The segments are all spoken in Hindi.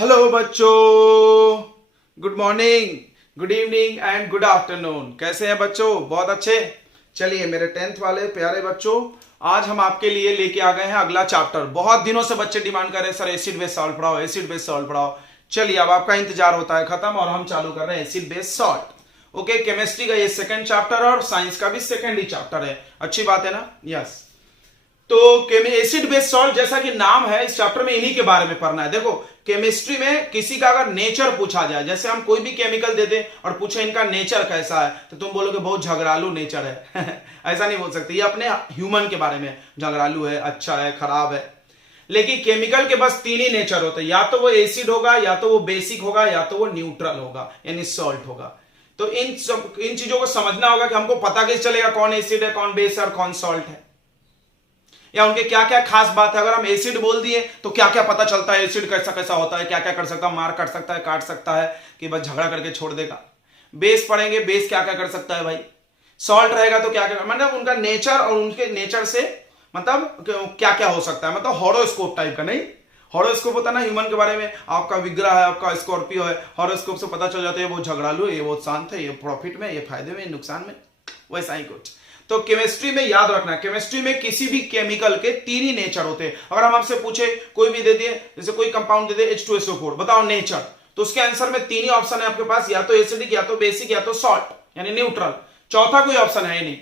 हेलो बच्चों, good morning, good evening and good afternoon. कैसे हैं बच्चों? बहुत अच्छे। चलिए मेरे 10th वाले प्यारे बच्चों, आज हम आपके लिए लेके आ गए हैं अगला चैप्टर। बहुत दिनों से बच्चे डिमांड कर रहे हैं सर एसिड बेस सॉल्ट पढ़ाओ, एसिड बेस सॉल्ट पढ़ाओ। चलिए अब आपका इंतजार होता है खत्म और हम चालू कर रहे हैं acid base salt. Okay, chemistry का ये सेकंड चैप्टर और साइंस का भी सेकंड ही चैप्टर है। अच्छी बात है ना? यस। तो एसिड बेस सॉल्ट, जैसा कि नाम है, इस चैप्टर में इन्हीं के बारे में पढ़ना है। देखो, केमिस्ट्री में किसी का अगर नेचर पूछा जाए, जैसे हम कोई भी केमिकल दे दें और पूछे इनका नेचर कैसा है, तो तुम बोलोगे बहुत झगड़ालू नेचर है। ऐसा नहीं बोल सकते। ये अपने ह्यूमन के बारे में, झगड़ालू है, अच्छा है, खराब है। लेकिन केमिकल के बस तीन ही नेचर होते हैं, या तो वो एसिड होगा, या तो वो बेसिक होगा, या तो वो न्यूट्रल होगा, यानी सॉल्ट होगा। तो इन चीजों को समझना होगा कि हमको पता कैसे चलेगा कौन एसिड है, कौन बेस है और कौन सॉल्ट है, या उनके क्या क्या खास बात है। अगर हम एसिड बोल दिए तो क्या क्या पता चलता है, एसिड कैसा कैसा होता है, क्या क्या कर सकता है, मार काट सकता है, काट सकता है कि बस झगड़ा करके छोड़ देगा। बेस पढ़ेंगे, बेस क्या क्या कर सकता है भाई। सॉल्ट रहेगा तो क्या क्या, मतलब उनका नेचर और उनके नेचर से मतलब क्या क्या हो सकता है, मतलब हॉरोस्कोप टाइप का। नहीं, हॉरोस्कोप होता है ना ह्यूमन के बारे में, आपका विग्रह है, आपका स्कॉर्पियो है, हॉरोस्कोप से पता चल जाता है वो झगड़ालू है, ये बहुत शांत है, ये प्रॉफिट में, ये फायदे में, नुकसान में, वैसा ही कुछ। तो केमिस्ट्री में याद रखना, केमिस्ट्री में किसी भी केमिकल के तीन ही नेचर होते हैं। अगर हम आपसे पूछे, कोई भी दे दिए, जैसे कोई कंपाउंड दे दे H2SO4, बताओ नेचर, तो उसके आंसर में तीन ही ऑप्शन है आपके पास, या तो एसिडिक, या तो बेसिक, या तो सॉल्ट यानी न्यूट्रल। चौथा कोई ऑप्शन है ही नहीं।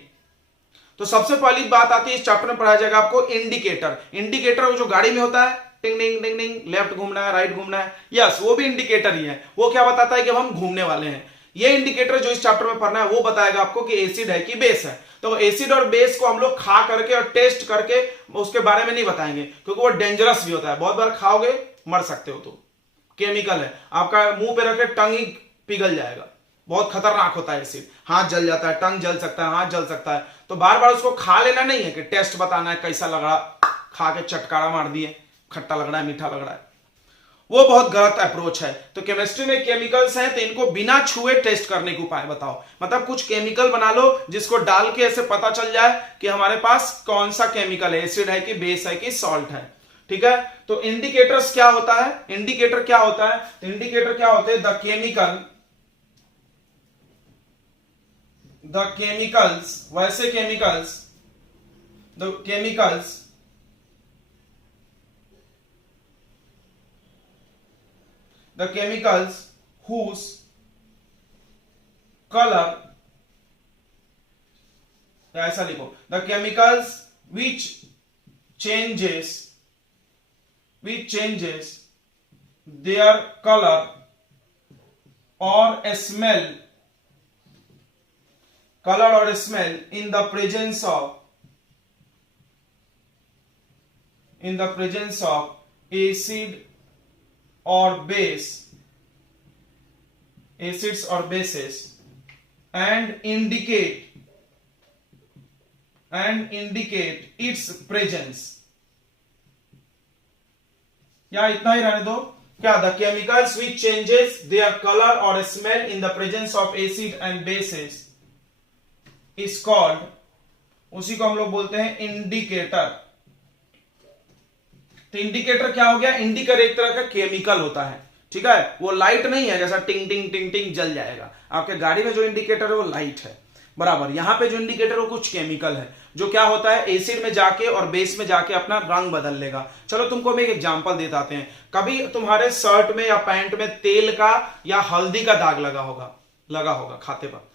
तो सबसे पहली बात आती है, इस चैप्टर में पढ़ाया जाएगा आपको इंडिकेटर। इंडिकेटर वो जो गाड़ी में होता है, टिंग टिंग टिंग टिंग, लेफ्ट घूमना है, राइट घूमना है, यस, वो भी इंडिकेटर ही है। वो क्या बताता है कि हम घूमने वाले हैं। ये इंडिकेटर जो इस चैप्टर में पढ़ना है वो बताएगा आपको कि एसिड है कि बेस है। तो एसिड और बेस को हम लोग खा करके और टेस्ट करके उसके बारे में नहीं बताएंगे, क्योंकि वो डेंजरस भी होता है। बहुत बार खाओगे मर सकते हो। तो केमिकल है, आपका मुंह पे रखे टंग ही पिघल जाएगा। बहुत खतरनाक होता है एसिड, हाथ जल जाता है, टंग जल सकता है, हाथ जल सकता है। तो बार बार उसको खा लेना नहीं है कि टेस्ट बताना है कैसा लग रहा, खा के चटकारा मार दिए, खट्टा लग रहा है, मीठा लग रहा है, वो बहुत गलत अप्रोच है। तो केमिस्ट्री में केमिकल्स हैं तो इनको बिना छुए टेस्ट करने के उपाय बताओ। मतलब कुछ केमिकल बना लो जिसको डाल के ऐसे पता चल जाए कि हमारे पास कौन सा केमिकल है, एसिड है कि बेस है कि सॉल्ट है। ठीक है, तो इंडिकेटर्स क्या होता है, इंडिकेटर क्या होता है, तो इंडिकेटर क्या होते हैं, द केमिकल्स, वैसे chemicals, the chemicals whose color, ऐसा लिखो, the chemicals which changes their color or smell in the presence of acid or base, acids or bases, and indicate its presence। या इतना ही रहने दो। क्या, the chemicals which changes their colour और smell in the presence of acid and bases is called, उसी को हम लोग बोलते हैं इंडिकेटर। तो इंडिकेटर क्या हो गया, इंडिकेटर एक तरह का केमिकल होता है। ठीक है, वो लाइट नहीं है जैसा टिंग टिंग टिंग टिंग जल जाएगा। आपके गाड़ी में जो इंडिकेटर है वो लाइट है, बराबर। यहां पे जो इंडिकेटर वो कुछ केमिकल है जो क्या होता है, एसिड में जाके और बेस में जाके अपना रंग बदल लेगा। चलो तुमको हम एक एग्जांपल देते हैं। कभी तुम्हारे शर्ट में या पैंट में तेल का या हल्दी का दाग लगा होगा खाते वक्त।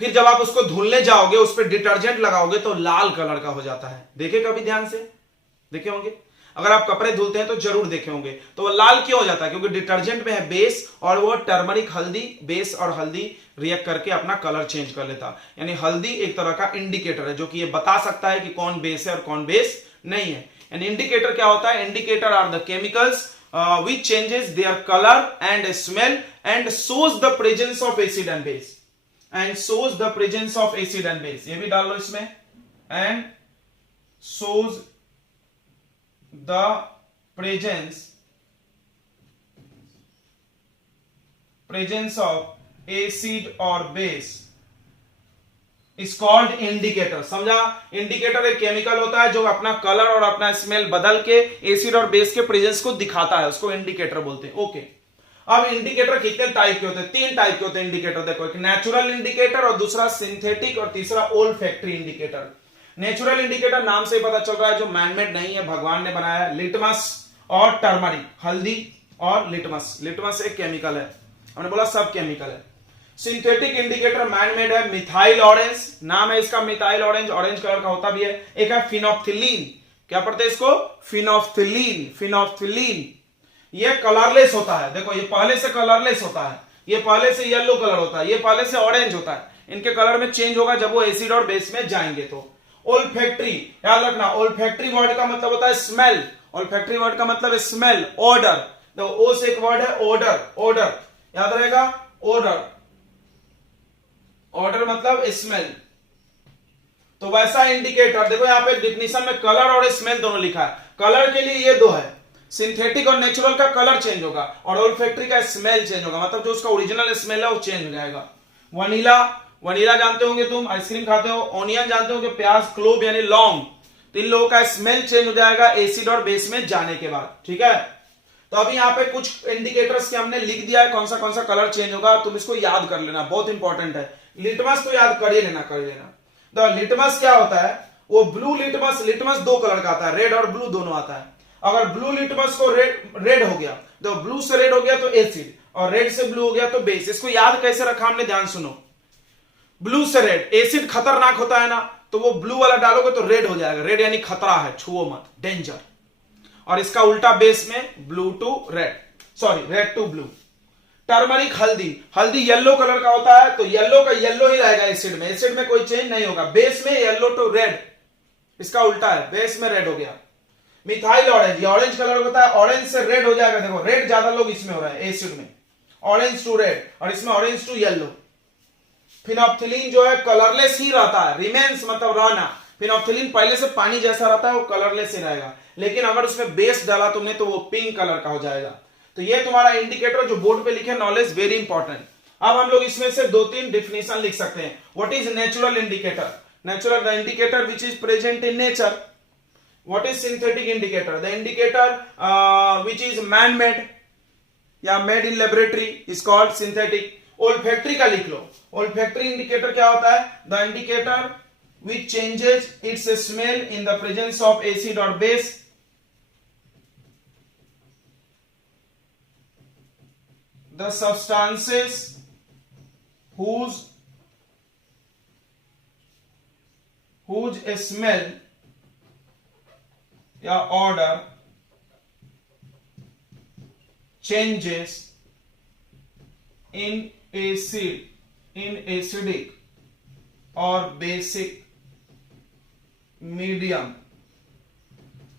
फिर जब आप उसको धुलने जाओगे, उस पर डिटर्जेंट लगाओगे तो लाल कलर का हो जाता है। देखे कभी ध्यान से, देखे होंगे। अगर आप कपड़े धुलते हैं तो जरूर देखे होंगे। तो वो लाल क्यों हो जाता है, क्योंकि डिटर्जेंट में है बेस और वो टर्मरिक हल्दी, बेस और हल्दी रिएक्ट करके अपना कलर चेंज कर लेता। यानी हल्दी एक तरह का इंडिकेटर है जो कि ये बता सकता है कि कौन बेस है और कौन बेस नहीं है। यानी इंडिकेटर क्या होता है, indicator are the chemicals which changes their color and smell and shows the presence of acid and base, ये भी डाल लो इसमें, and shows the presence of acid or base is called indicator. समझा? इंडिकेटर एक केमिकल होता है जो अपना कलर और अपना स्मेल बदल के एसिड और बेस के प्रेजेंस को दिखाता है, उसको इंडिकेटर बोलते हैं। ओके, अब इंडिकेटर कितने टाइप के होते हैं? 3 टाइप के होते हैं इंडिकेटर। देखो, एक नेचुरल इंडिकेटर और दूसरा सिंथेटिक और तीसरा ओल्फैक्टरी इंडिकेटर। नेचुरल इंडिकेटर नाम से ही पता चल रहा है जो मैनमेड नहीं है, भगवान ने बनाया है। लिटमस और टर्मरिक, हल्दी और लिटमस। लिटमस एक केमिकल है, हमने बोला सब केमिकल है। सिंथेटिक इंडिकेटर मैनमेड है, मिथाइल ऑरेंज नाम है इसका, मिथाइल ऑरेंज, ऑरेंज कलर का होता भी है। एक है फिनोप्थिलीन, क्या पढ़ते हैं इसको? फिनोप्थिलीन। फिनोप्थिलीन ये कलरलेस होता है। देखो, ये पहले से कलरलेस होता है, ये पहले से येलो कलर होता है, ये पहले से ऑरेंज होता है। इनके कलर में चेंज होगा जब वो एसिड और बेस में जाएंगे। तो ओल्फैक्टरी, याद रखना, ओल्फैक्टरी वर्ड का मतलब होता है स्मेल। ओल्फैक्टरी वर्ड का मतलब है स्मेल, ऑर्डर। तो ओ से एक वर्ड है ऑर्डर, ऑर्डर याद रहेगा, ऑर्डर। ऑर्डर मतलब स्मेल। तो वैसा इंडिकेटर, देखो यहां पे डिफिनीशन में कलर और स्मेल दोनों लिखा है। कलर के लिए ये दो है, सिंथेटिक और नेचुरल का कलर चेंज होगा और ओल्फैक्टरी का स्मेल चेंज होगा, मतलब जो उसका ओरिजिनल स्मेल है वो चेंज हो जाएगा। वनीला, वनीला जानते होंगे तुम, आइसक्रीम खाते हो। ओनियन जानते हो कि प्याज, क्लोव यानी लौंग। तो इन लोगों का स्मेल चेंज हो जाएगा एसिड और बेस में जाने के बाद। ठीक है, तो अभी यहाँ पे कुछ इंडिकेटर्स के हमने लिख दिया है, कौन सा कलर चेंज होगा, तुम इसको याद कर लेना, बहुत इंपॉर्टेंट है। लिटमस तो याद कर ही लेना, कर लेना। तो लिटमस क्या होता है? वो ब्लू लिटमस, लिटमस 2 कलर का आता है, रेड और ब्लू दोनों आता है। अगर ब्लू लिटमस को रेड हो गया, तो ब्लू से रेड हो गया तो एसिड, और रेड से ब्लू हो गया तो बेस। इसको याद कैसे रखा हमने, ध्यान सुनो। ब्लू से रेड, एसिड खतरनाक होता है ना, तो वो ब्लू वाला डालोगे तो रेड हो जाएगा। रेड यानी खतरा है, छुओ मत, डेंजर। और इसका उल्टा बेस में blue to red, sorry red to blue. Turmeric, हल्दी, हल्दी येलो कलर का होता है, तो येलो का येलो ही रहेगा एसिड में, एसिड में कोई चेंज नहीं होगा। बेस में येलो टू रेड, इसका उल्टा है, बेस में रेड हो गया। मिथाइल ऑरेंज, ये ऑरेंज कलर होता है, ऑरेंज से रेड हो जाएगा। देखो, रेड ज्यादा लोग इसमें हो रहा है एसिड में, ऑरेंज टू रेड, और इसमें ऑरेंज टू येलो। फिनोप्थिलीन जो है कलरलेस ही रहता है, रिमेन्स मतलब रहना। फिनोप्थिलीन पहले से पानी जैसा रहता है, वो कलरलेस ही रहेगा, लेकिन अगर उसमें बेस डाला तुमने तो वो पिंक कलर का हो जाएगा। तो ये तुम्हारा इंडिकेटर जो बोर्ड पे लिखे, नॉलेज वेरी इंपॉर्टेंट। अब हम लोग इसमें से 2-3 डिफिनेशन लिख सकते हैं। What is natural indicator? Natural, the indicator which is present in nature. What is synthetic indicator? The indicator which is man-made या made in laboratory is called synthetic. Olfactory का लिख लो। Olfactory indicator क्या होता है? The indicator which changes its smell in the presence of acid or base. The substances whose smell या order changes in acidic or basic medium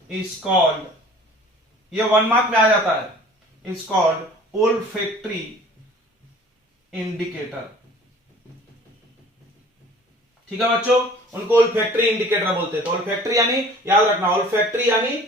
is called, ये 1 मार्क में आ जाता है, is called olfactory indicator। ठीक है बच्चों, उनको ओल्फैक्टरी इंडिकेटर बोलते हैं। तो ओल्फैक्टरी यानी, याद रखना, ओल्फैक्टरी यानी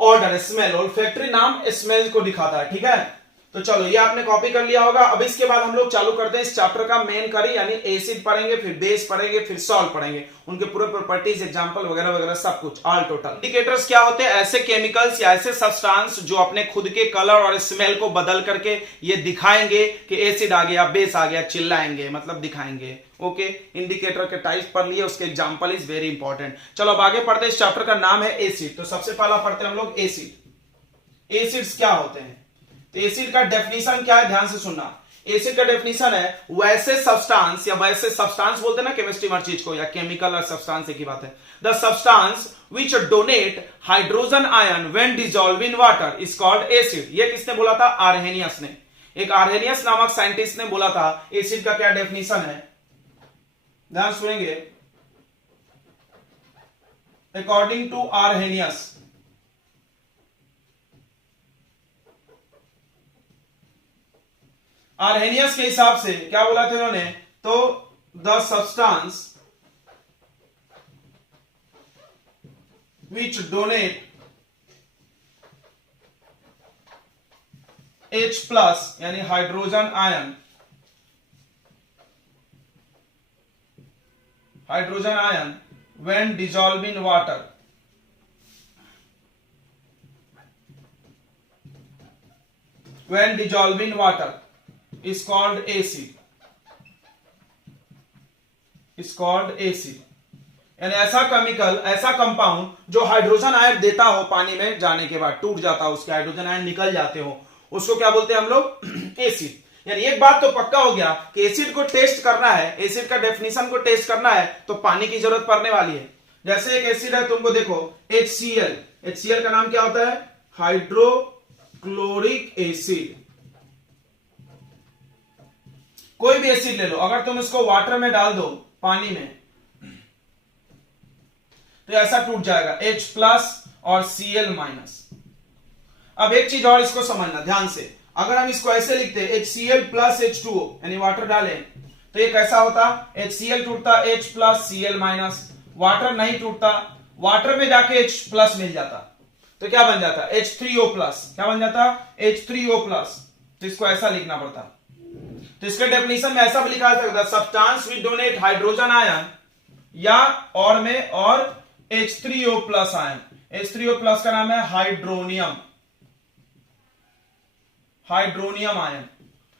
ऑर्डर, स्मेल। ओल्फैक्टरी नाम स्मेल को दिखाता है। ठीक है, तो चलो ये आपने कॉपी कर लिया होगा। अब इसके बाद हम लोग चालू करते हैं इस चैप्टर का मेन करी, यानी एसिड पढ़ेंगे, फिर बेस पढ़ेंगे, फिर सॉल्ट पढ़ेंगे, उनके पूरे प्रॉपर्टीज, एग्जांपल वगैरह वगैरह सब कुछ, ऑल टोटल। इंडिकेटर्स क्या होते हैं? ऐसे केमिकल्स या ऐसे सब्सटेंस जो अपने खुद के कलर और स्मेल को बदल करके ये दिखाएंगे कि एसिड आ गया, बेस आ गया, चिल्लाएंगे, मतलब दिखाएंगे। ओके, इंडिकेटर के टाइप पढ़ लिए, उसके एग्जांपल इज वेरी इंपॉर्टेंट। चलो अब आगे पढ़ते हैं। इस चैप्टर का नाम है एसिड। तो सबसे पहला पढ़ते हैं हम लोग एसिड। एसिड्स क्या होते हैं? तो एसिड का डेफिनेशन क्या है, ध्यान से सुनना। एसिड का डेफिनेशन है वैसे सब्सटेंस, या वैसे सब्सटेंस बोलते हैं ना केमिस्ट्री में हर चीज को, या केमिकल और सब्सटेंस एक ही बात है। The substance which donate hydrogen ion when dissolve in water is called acid. ये किसने बोला था? आर्हेनियस ने। एक आर्हेनियस नामक साइंटिस्ट ने बोला था एसिड का क्या डेफिनेशन है, ध्यान सुनेंगे। अकॉर्डिंग टू आर्हेनियस, आर्हेनियस के हिसाब से क्या बोला था उन्होंने? तो the substance which donate H+ यानी hydrogen ion hydrogen ion when dissolve in water when dissolved in water is called acid यानी ऐसा केमिकल, ऐसा कंपाउंड जो हाइड्रोजन आयन देता हो, पानी में जाने के बाद टूट जाता हो, उसके हाइड्रोजन आयन निकल जाते हो, उसको क्या बोलते हैं हम लोग? एसिड। यानी एक बात तो पक्का हो गया कि एसिड को टेस्ट करना है, एसिड का डेफिनेशन को टेस्ट करना है तो पानी की जरूरत पड़ने वाली है। जैसे एक एसिड है, तुमको देखो HCl, HCl का नाम क्या होता है? Hydrochloric acid. कोई भी एसिड ले लो, अगर तुम इसको वाटर में डाल दो, पानी में, तो ऐसा टूट जाएगा H प्लस और Cl माइनस। अब एक चीज और इसको समझना ध्यान से, अगर हम इसको ऐसे लिखते HCl प्लस H2O यानी वाटर डालें तो ये कैसा होता? HCl टूटता H plus Cl minus, water नहीं टूटता, वाटर में जाके H प्लस मिल जाता तो क्या बन जाता? H3O plus. क्या बन जाता? H3O plus. तो इसको ऐसा लिखना पड़ता। तो इसके डेफिनेशन में ऐसा भी लिखा जा सकता, substance which donate hydrogen ion या और में और H3O plus ion. H3O plus का नाम है हाइड्रोनियम, हाइड्रोनियम आयन।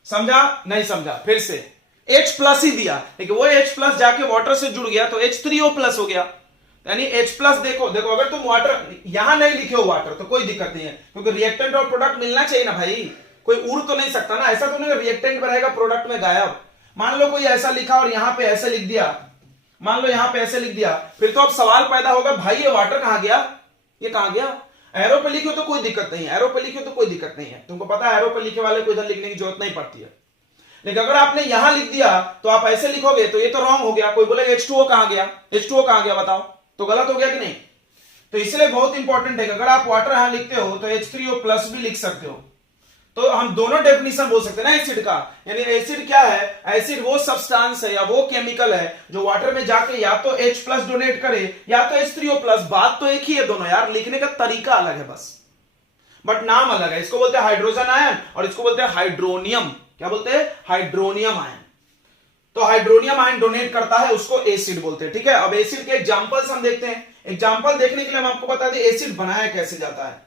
समझा? नहीं समझा? फिर से H प्लस ही दिया, लेकिन वो H प्लस जाके वाटर से जुड़ गया तो H3O प्लस हो गया। यानी H प्लस देखो अगर तुम वाटर यहां नहीं लिखे हो वाटर तो कोई दिक्कत नहीं है, क्योंकि रिएक्टेंट और प्रोडक्ट मिलना चाहिए ना भाई, कोई उड़ तो नहीं सकता ना, ऐसा तो नहीं रिएक्टेंट में रहेगा प्रोडक्ट में गायब। मान लो कोई ऐसा लिखा और यहां पे ऐसे लिख दिया, मान लो यहां पे ऐसे लिख दिया, फिर तो अब सवाल पैदा होगा भाई ये वाटर कहां गया, ये कहां गया? एरो पे लिखे तो कोई दिक्कत नहीं है, एरो पे लिखे तो कोई दिक्कत नहीं है, तुमको पता है एरो पे लिखे वाले को इधर लिखने की जरूरत नहीं पड़ती है। लेकिन अगर आपने यहां लिख दिया तो आप ऐसे लिखोगे तो ये तो रॉन्ग हो गया, कोई बोले H2O कहां गया, H2O कहां गया बताओ, तो गलत हो गया कि नहीं? तो इसलिए बहुत इंपॉर्टेंट है कि अगर आप वाटर यहां लिखते हो तो H3O प्लस भी लिख सकते हो। तो हम दोनों डेफिनेशन बोल सकते हैं ना एसिड का। यानी एसिड क्या है? एसिड वो सब्सटेंस है या वो केमिकल है जो वाटर में जाके या तो H प्लस डोनेट करे या तो H3O प्लस। बात तो एक ही है दोनों यार, लिखने का तरीका अलग है बस, बट नाम अलग है। इसको बोलते हैं हाइड्रोजन आयन और इसको बोलते हैं हाइड्रोनियम। क्या बोलते हैं? Hydronium ion. तो हाइड्रोनियम आयन डोनेट करता है उसको एसिड बोलते हैं। ठीक है, अब एसिड के एग्जांपल्स हम देखते हैं। एग्जांपल देखने के लिए हम आपको बता दें एसिड बनाया कैसे जाता है।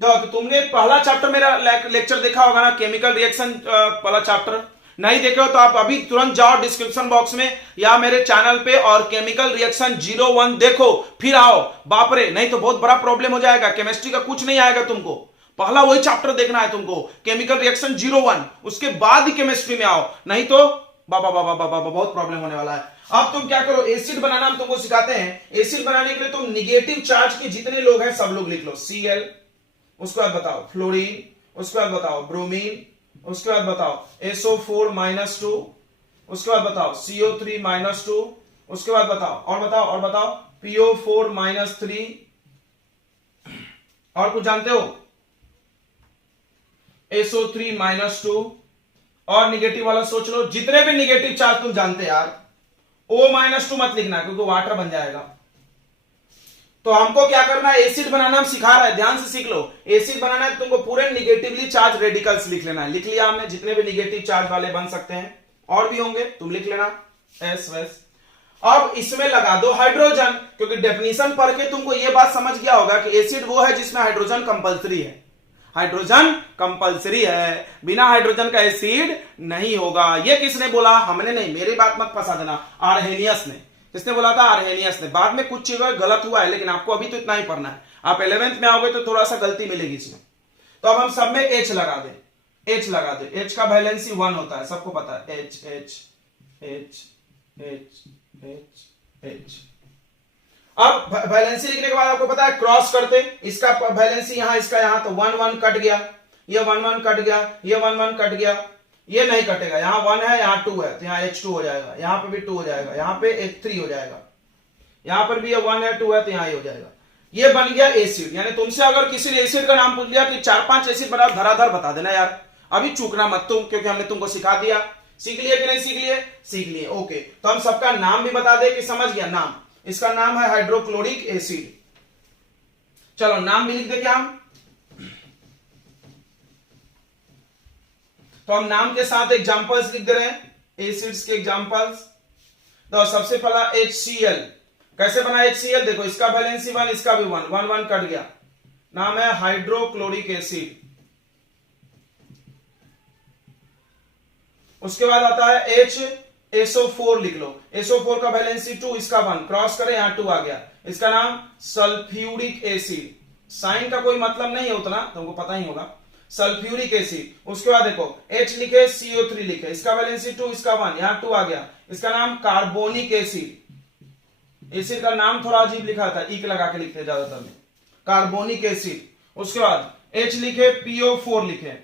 तो तुमने पहला चैप्टर मेरा लेक्चर देखा होगा ना, केमिकल रिएक्शन वाला चैप्टर। नहीं देखे हो तो आप अभी तुरंत जाओ डिस्क्रिप्शन बॉक्स में या मेरे चैनल पे और केमिकल रिएक्शन 01 देखो, फिर आओ। बाप रे, नहीं तो बहुत बड़ा प्रॉब्लम हो जाएगा, केमिस्ट्री का कुछ नहीं आएगा तुमको। पहला वही चैप्टर देखना है तुमको, केमिकल रिएक्शन 01, उसके बाद ही केमिस्ट्री में आओ, नहीं तो बाबा बाबा बाबा बहुत प्रॉब्लम होने वाला है। अब तुम क्या करो, एसिड बनाना हम तुमको सिखाते हैं। एसिड बनाने के लिए तुम निगेटिव चार्ज के जितने लोग हैं सब लोग लिख लो, Cl, उसके बाद बताओ फ्लोरीन, उसके बाद बताओ ब्रोमीन, उसके बाद बताओ SO4-2, उसके बाद बताओ CO3-2, उसके बाद बताओ PO4-3, और कुछ जानते हो? SO3-2, और निगेटिव वाला सोच लो, जितने भी निगेटिव चार्ज तुम जानते यार। O-2 मत लिखना क्योंकि वाटर बन जाएगा। तो हमको क्या करना है, एसिड बनाना हम सिखा रहा है, ध्यान से सीख लो। एसिड बनाना है तुमको पूरे निगेटिवली चार्ज रेडिकल्स लिख लेना है। लिख लिया हमने, जितने भी निगेटिव चार्ज वाले बन सकते हैं, और भी होंगे, तुम लिख लेना S। अब इसमें लगा दो हाइड्रोजन, क्योंकि डेफिनेशन पढ़ के तुमको यह बात समझ गया होगा कि एसिड वो है जिसमें हाइड्रोजन कंपलसरी है। हाइड्रोजन कंपलसरी है, बिना हाइड्रोजन का एसिड नहीं होगा। ये किसने बोला? हमने नहीं, मेरी बात मत फंसा देना, आर्हेनियस ने। किसने बोला था? आर्हेनियस ने। बाद में कुछ चीजों गलत हुआ है, लेकिन आपको अभी तो इतना ही पढ़ना है। आप 11th में आओगे तो थोड़ा सा गलती मिलेगी इसमें। तो अब हम सब में H लगा दे, H लगा दे। H का वैलेंसी 1 होता है, सबको पता है। H H H H H H। अब वैलेंसी लिखने के बाद आपको पता है क्रॉस करते, इसका वैलेंसी यहां, इसका यहां, तो 1-1 कट गया, ये 1-1 कट गया, ये 1-1 कट गया, ये नहीं कटेगा। यहां 1 है, यहां 2 है, तो यहां H2 हो जाएगा, यहां पे भी 2 हो जाएगा, यहां पे H3 हो जाएगा, यहां पर भी ये 1 है, 2 है, तो यहां ही हो जाएगा। ये बन गया एसिड। यानी तुमसे अगर किसी ने एसिड का नाम पूछ लिया कि 4-5 एसिड बना, धराधर बता देना यार, अभी चूकना मत तुम, क्योंकि हमने तुमको सिखा दिया। सीख लिए कि नहीं सीख लिए? सीख लिए, ओके। तो हम सबका नाम भी बता दे कि समझ गया नाम। इसका नाम है हाइड्रोक्लोरिक एसिड। चलो नाम भी लिख दे क्या हम? तो हम नाम के साथ एग्जांपल्स लिख दे रहे हैं। एसिड्स के एग्जांपल्स। तो सबसे पहला HCl। कैसे बना HCl? देखो इसका वैलेंसी 1, इसका भी 1, 1 1 कट गया, नाम है हाइड्रोक्लोरिक एसिड। उसके बाद आता है HSO4, लिख लो। SO4 का वैलेंसी 2, इसका 1, क्रॉस करें यहां 2 आ गया, इसका नाम सल्फ्यूरिक एसिड। साइन का कोई मतलब नहीं है उतना, तुमको पता ही होगा, सल्फ्यूरिक एसिड। उसके बाद देखो H लिखे, CO3 लिखे, इसका वैलेंसी 2, इसका 1, यहां 2 आ गया, इसका नाम कार्बोनिक एसिड। एसिड का नाम थोड़ा अजीब लिखा था, इक लगा के लिखते ज्यादातर में, कार्बोनिक एसिड। उसके बाद H लिखे, PO4 लिखे,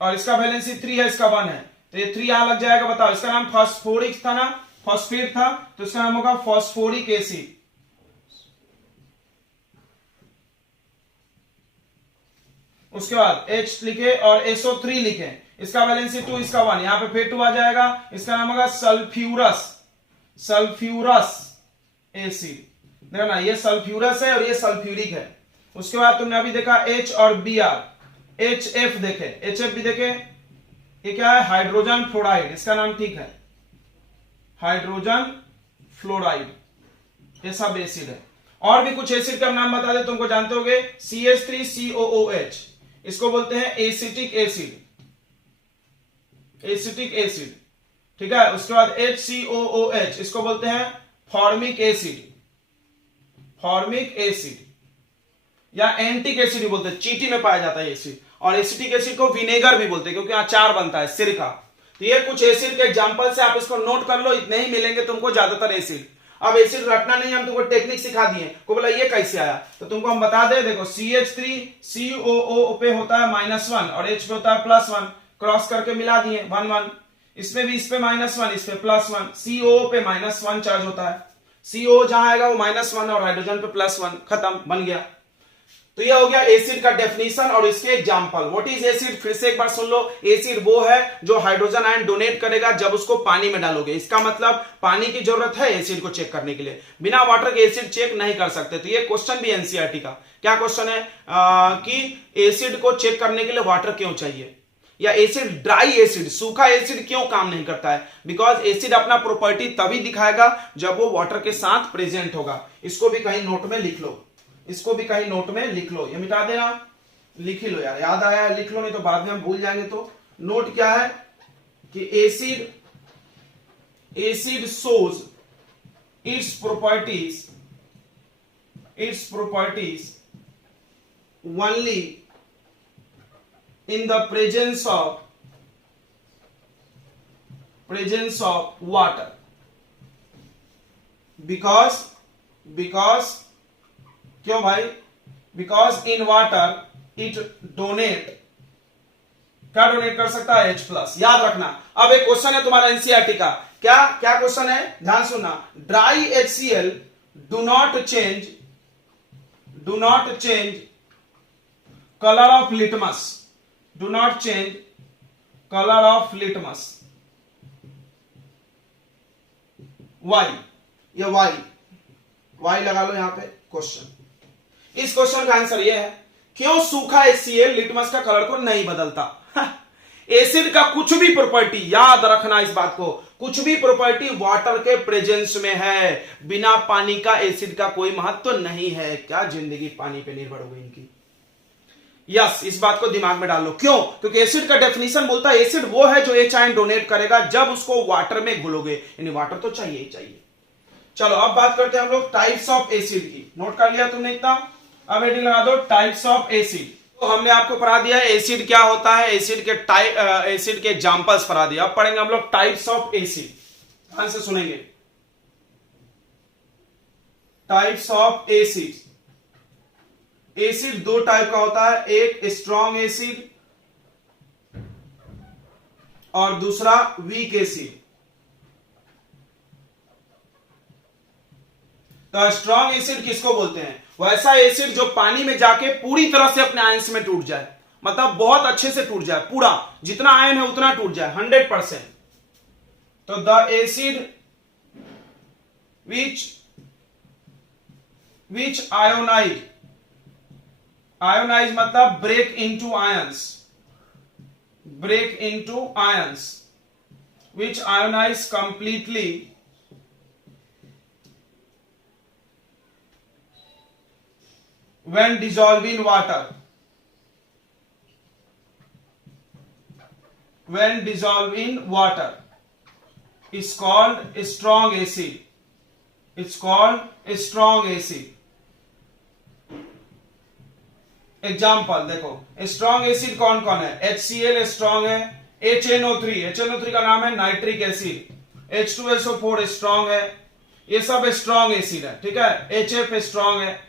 और इसका वैलेंसी 3 है, इसका 1 है, तो ये 3 यहां लग जाएगा। बताओ इसका नाम फास्फोरिक था ना, फॉस्फेट था, तो इसका नाम होगा फास्फोरिक एसिड। उसके बाद H लिखे और SO3 लिखे, इसका वैलेंसी 2, इसका 1, यहां पे फिर 2 आ जाएगा, इसका नाम होगा सल्फ्यूरस एसिड। देखो ना, ये सल्फ्यूरस है और ये सल्फ्यूरिक है। उसके बाद तुमने अभी देखा H और Br, HF देखे, HF भी देखे, ये क्या है? हाइड्रोजन फ्लोराइड, इसका नाम ठीक है, हाइड्रोजन फ्लोराइड, ये सब एसिड है। और भी कुछ एसिड का नाम बता दे, तुमको जानते होगे, CH3COOH, इसको बोलते हैं एसिटिक एसिड, एसिटिक एसिड, ठीक है। उसके बाद HCOOH, इसको बोलते हैं फॉर्मिक एसिड, फॉर्मिक एसिड, या एंटिक एसिड भी बोलते हैं, चींटी में पाया जाता है एसिड। और एसिटिक एसिड को विनेगर भी बोलते हैं, क्योंकि अचार बनता है, सिरका। तो ये कुछ एसिड के एग्जांपल से आप इसको नोट कर लो, इतने ही मिलेंगे तुमको ज्यादातर एसिड। अब एसिड रटना नहीं, हम तुमको टेक्निक सिखा दिए, को बोला ये कैसे आया, तो तुमको हम बता दे। देखो CH3COO पे होता है -1 और H पे होता है +1, क्रॉस करके मिला दिए 1 1, इसमें भी, इस पे -1, इस पे +1, CO पे -1 चार्ज होता है, CO जहां आएगा वो -1 और हाइड्रोजन पे +1, खत्म, बन गया। तो यह हो गया एसिड का डेफिनेशन और इसके एग्जांपल। What is acid? फिर से एक बार सुन लो, एसिड वो है जो हाइड्रोजन आयन डोनेट करेगा जब उसको पानी में डालोगे। इसका मतलब पानी की जरूरत है एसिड को चेक करने के लिए, बिना वाटर के एसिड चेक नहीं कर सकते। तो ये क्वेश्चन भी एनसीईआरटी का, क्या क्वेश्चन है कि एसिड को चेक करने के लिए वाटर क्यों चाहिए, या एसिड, ड्राई एसिड, सूखा एसिड क्यों काम नहीं करता है? बिकॉज एसिड अपना प्रॉपर्टी तभी दिखाएगा जब वो वाटर के साथ प्रेजेंट होगा। इसको भी कहीं नोट में लिख लो, इसको भी कहीं नोट में लिख लो, ये मिटा देना, लिख ही लो यार, याद आया है लिख लो, नहीं तो बाद में हम भूल जाएंगे। तो नोट क्या है कि acid shows its properties only in the presence of water, because क्यों भाई? because in water it donate, क्या डोनेट कर सकता है? H+। याद रखना। अब एक क्वेश्चन है तुम्हारा एनसीईआरटी का, क्या क्वेश्चन है, ध्यान सुनना। Dry HCl do not change color of litmus, do not change color of litmus, why? ये why लगा लो यहां पे क्वेश्चन। इस क्वेश्चन का आंसर ये है, क्यों सूखा HCl लिटमस का कलर को नहीं बदलता। एसिड का कुछ भी प्रॉपर्टी, याद रखना इस बात को, कुछ भी प्रॉपर्टी वाटर के प्रेजेंस में है, बिना पानी का एसिड का कोई महत्व नहीं है। क्या जिंदगी पानी पे निर्भर हो गई इनकी। यस, इस बात को दिमाग में डाल लो। क्यों? क्योंकि एसिड का डेफिनेशन बोलता है एसिड वो है जो H आयन डोनेट करेगा जब उसको वाटर में घुलोगे, यानी वाटर तो चाहिए ही चाहिए। चलो अब बात करते हैं हम लोग टाइप्स ऑफ एसिड की। नोट कर लिया तुमने इतना? अब हेडिंग लगा दो टाइप्स ऑफ एसिड। तो हमने आपको पढ़ा दिया है एसिड क्या होता है, एसिड के एग्जांपल्स पढ़ा दिया। अब पढ़ेंगे हम लोग टाइप्स ऑफ एसिड, ध्यान से सुनेंगे। Types of acid. एसिड दो टाइप का होता है, एक स्ट्रॉन्ग एसिड और दूसरा वीक एसिड। तो स्ट्रॉन्ग एसिड किसको बोलते हैं? वैसा एसिड जो पानी में जाके पूरी तरह से अपने आयंस में टूट जाए, मतलब बहुत अच्छे से टूट जाए, पूरा जितना आयन है उतना टूट जाए 100%। तो द एसिड विच आयोनाइज मतलब break into ions, which ionize completely when dissolved in water. When dissolved in water is called a strong acid. It's called a strong acid. Example देखो, स्ट्रॉन्ग एसिड कौन कौन है? HCl स्ट्रॉन्ग है, HNO3 का नाम है नाइट्रिक एसिड, H2SO4 स्ट्रॉन्ग है, ये सब स्ट्रॉन्ग एसिड है, ठीक है। HF स्ट्रॉन्ग है।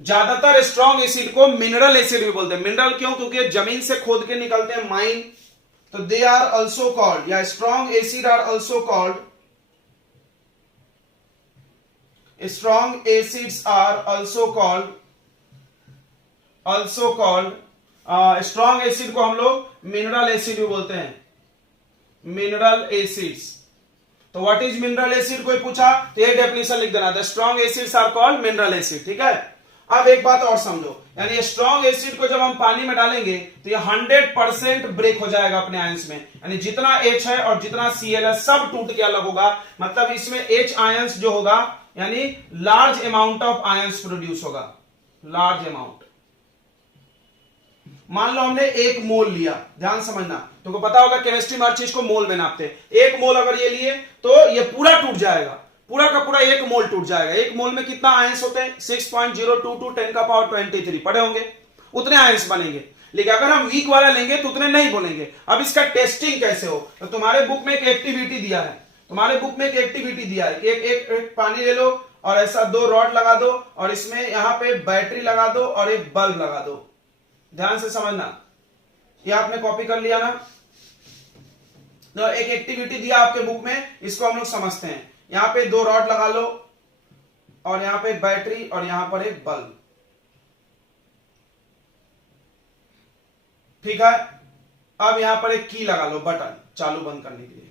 ज्यादातर स्ट्रॉन्ग एसिड को मिनरल एसिड भी बोलते हैं। मिनरल क्यों? क्योंकि जमीन से खोद के निकलते हैं, माइन, तो दे आर ऑल्सो कॉल्ड, या strong acid are also called, strong acids are also called strong acid को हम लोग मिनरल एसिड भी बोलते हैं, मिनरल एसिड्स। तो व्हाट इज मिनरल एसिड कोई पूछा तो ये डेफिनेशन लिख देना, the strong acids are called mineral acid, ठीक है। अब एक बात और समझो, यानी स्ट्रॉन्ग एसिड को जब हम पानी में डालेंगे तो ये 100% ब्रेक हो जाएगा अपने आयंस में, यानी जितना H है और जितना Cl है सब टूट के अलग होगा। मतलब इसमें H आयंस जो होगा यानी large amount of ions produce होगा, लार्ज अमाउंट। मान लो हमने 1 मोल लिया, ध्यान समझना, तुमको पता होगा केमिस्ट्री में हर चीज को मोल में नापते हैं। 1 मोल अगर ये लिए तो ये पूरा टूट जाएगा, पूरा का पूरा 1 मोल टूट जाएगा। 1 मोल में कितना आयंस होते हैं? 6.022 10 का पावर 23 पढ़े होंगे, उतने आयंस बनेंगे। लेकिन अगर हम वीक वाला लेंगे तो उतने नहीं बनेंगे। अब इसका टेस्टिंग कैसे हो? तो तुम्हारे बुक में एक एक्टिविटी दिया है, एक पानी ले लो और ऐसा 2 रॉड लगा दो और इसमें यहां पे बैटरी लगा दो और एक बल्ब लगा दो। ध्यान से समझना, ये आपने कॉपी कर लिया ना। तो एक एक्टिविटी दिया आपके बुक में, इसको हम लोग समझते हैं। यहां पे 2 रॉड लगा लो और यहां पे एक बैटरी और यहां पर एक बल्ब, ठीक है। अब यहां पर एक की लगा लो, बटन चालू बंद करने के लिए।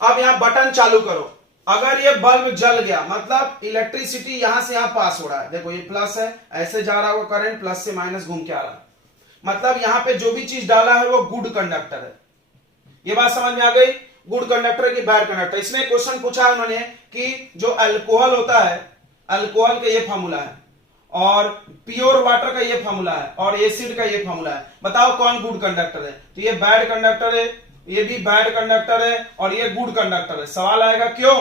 अब यहां बटन चालू करो, अगर ये बल्ब जल गया मतलब इलेक्ट्रिसिटी यहां से यहां पास हो रहा है। देखो ये प्लस है, ऐसे जा रहा होगा करंट, प्लस से माइनस घूम के आ रहा है, मतलब यहां पे जो भी चीज डाला है वो गुड कंडक्टर है। ये बात समझ में आ गई? गुड कंडक्टर की बैड कंडक्टर। इसमें क्वेश्चन पूछा है उन्होंने कि जो अल्कोहल होता है, अल्कोहल का ये फॉर्मूला है और प्योर वाटर का ये फॉर्मूला है और एसिड का ये फॉर्मूला है, बताओ कौन गुड कंडक्टर है? तो ये बैड कंडक्टर है, ये भी बैड कंडक्टर है और ये गुड कंडक्टर है। सवाल आएगा क्यों?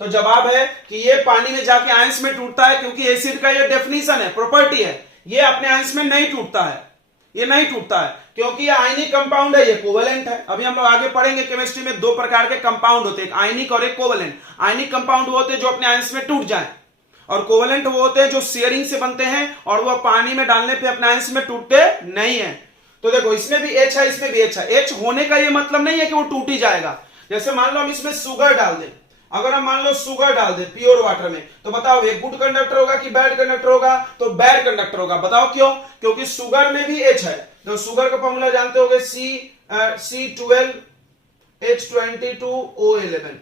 तो जवाब है कि ये पानी में जाके आयंस में टूटता है, क्योंकि एसिड का ये डेफिनेशन है, प्रॉपर्टी है, ये अपने आयंस में नहीं टूटता है, ये नहीं टूटता है क्योंकि ये आयनिक कंपाउंड है, ये कोवेलेंट है। अभी हम लोग आगे पढ़ेंगे केमिस्ट्री में 2 प्रकार के कंपाउंड होते हैं, एक आयनिक और एक कोवेलेंट। आयनिक कंपाउंड वो होते हैं जो अपने आयंस में टूट जाए और कोवेलेंट वो होते हैं जो शेयरिंग से बनते हैं और वो पानी में डालने पे अपने आयंस में टूटते नहीं है। तो देखो इसमें भी H है, इसमें भी H है। H होने का ये मतलब नहीं है कि वो टूट ही जाएगा। जैसे मान लो हम इसमें शुगर डाल दें, अगर हम मान लो शुगर डाल दे प्योर वाटर में, तो बताओ ये गुड कंडक्टर होगा कि बैड कंडक्टर होगा? तो बैड कंडक्टर होगा। बताओ क्यों? क्योंकि शुगर में भी H है। तो शुगर का फॉर्मूला जानते होगे, C12H22O11।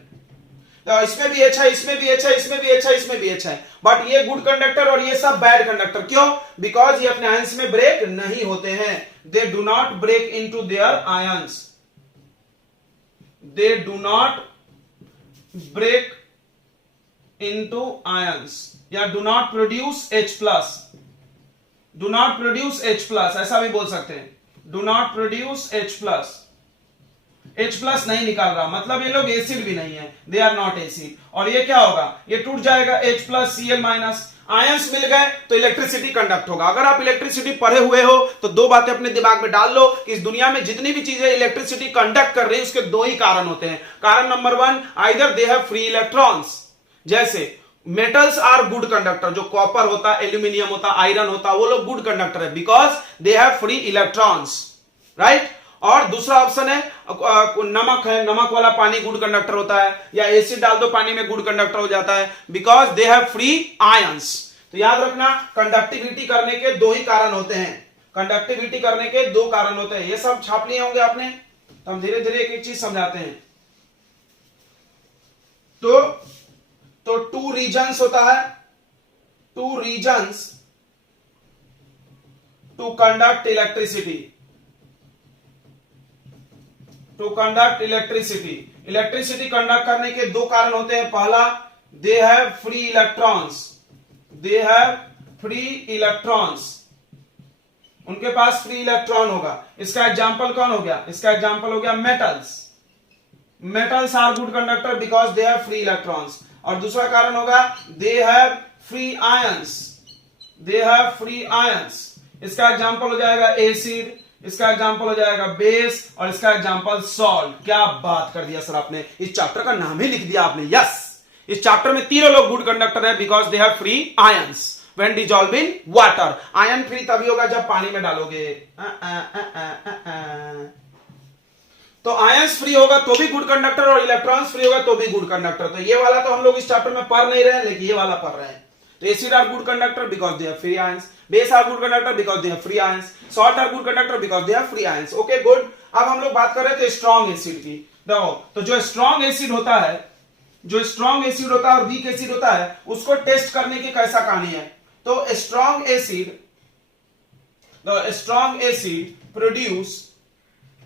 तो इसमें भी H है, इसमें भी H है, इसमें भी H है, इसमें भी H है, बट ये गुड कंडक्टर और ये सब बैड कंडक्टर। क्यों? बिकॉज ये अपने आयंस में ब्रेक नहीं होते हैं। They do not break into their ions, they do not break into ions या do not produce H+, do not produce H+, ऐसा भी बोल सकते हैं, do not produce H+, H+ नहीं निकाल रहा, मतलब ये लोग एसिड भी नहीं है, they are not acid। और ये क्या होगा? ये टूट जाएगा, H+ Cl-, आयंस मिल गए तो इलेक्ट्रिसिटी कंडक्ट होगा। अगर आप इलेक्ट्रिसिटी पढ़े हुए हो तो 2 बातें अपने दिमाग में डाल लो कि इस दुनिया में जितनी भी चीजें इलेक्ट्रिसिटी कंडक्ट कर रही है उसके 2 ही कारण होते हैं। कारण number 1, either they have free electrons, जैसे मेटल्स आर गुड कंडक्टर, जो कॉपर होता है, एल्यूमिनियम होता है, आयरन होता है, वो लोग गुड कंडक्टर है because they have free electrons, right. और दूसरा ऑप्शन है नमक है, नमक वाला पानी गुड कंडक्टर होता है, या एसिड डाल दो पानी में गुड कंडक्टर हो जाता है because they have free ions. तो याद रखना कंडक्टिविटी करने के 2 ही कारण होते हैं, कंडक्टिविटी करने के 2 कारण होते हैं। ये सब छाप लिए होंगे आपने, तो हम धीरे धीरे एक एक चीज समझाते हैं। तो 2 रीजन्स होता है, 2 reasons to conduct electricity, to conduct electricity. Electricity conduct करने के दो कारण होते हैं। पहला, they have free electrons, they have free electrons, उनके पास फ्री इलेक्ट्रॉन होगा। इसका एग्जांपल कौन हो गया? इसका एग्जांपल हो गया metals. Metals are good conductor because they have free electrons. और दूसरा कारण होगा they have free ions, they have free ions. इसका एग्जांपल हो जाएगा एसिड, इसका एग्जांपल हो जाएगा बेस, और इसका एग्जांपल सॉल्ट। क्या बात कर दिया सर आपने, इस चैप्टर का नाम ही लिख दिया आपने। यस, इस चैप्टर में तीनों लोग गुड कंडक्टर है because they have free ions when dissolve in water. Ion free तभी होगा जब पानी में डालोगे। तो आयंस फ्री होगा तो भी गुड कंडक्टर, और इलेक्ट्रॉन्स फ्री होगा तो भी गुड कंडक्टर। तो ये वाला तो हम लोग इस चैप्टर में पढ़ नहीं रहे हैं, लेकिन ये वाला पढ़ रहे हैं। तो acid are good conductor because they have free ions, base are good conductor because they have free ions, salt are good conductor because they have free ions. Okay good. अब हम लोग बात कर रहे थे स्ट्रॉन्ग एसिड की। देखो, तो जो स्ट्रॉन्ग एसिड होता है, जो स्ट्रॉन्ग एसिड होता है और वीक एसिड होता है, उसको टेस्ट करने की कैसा कहानी है। तो strong acid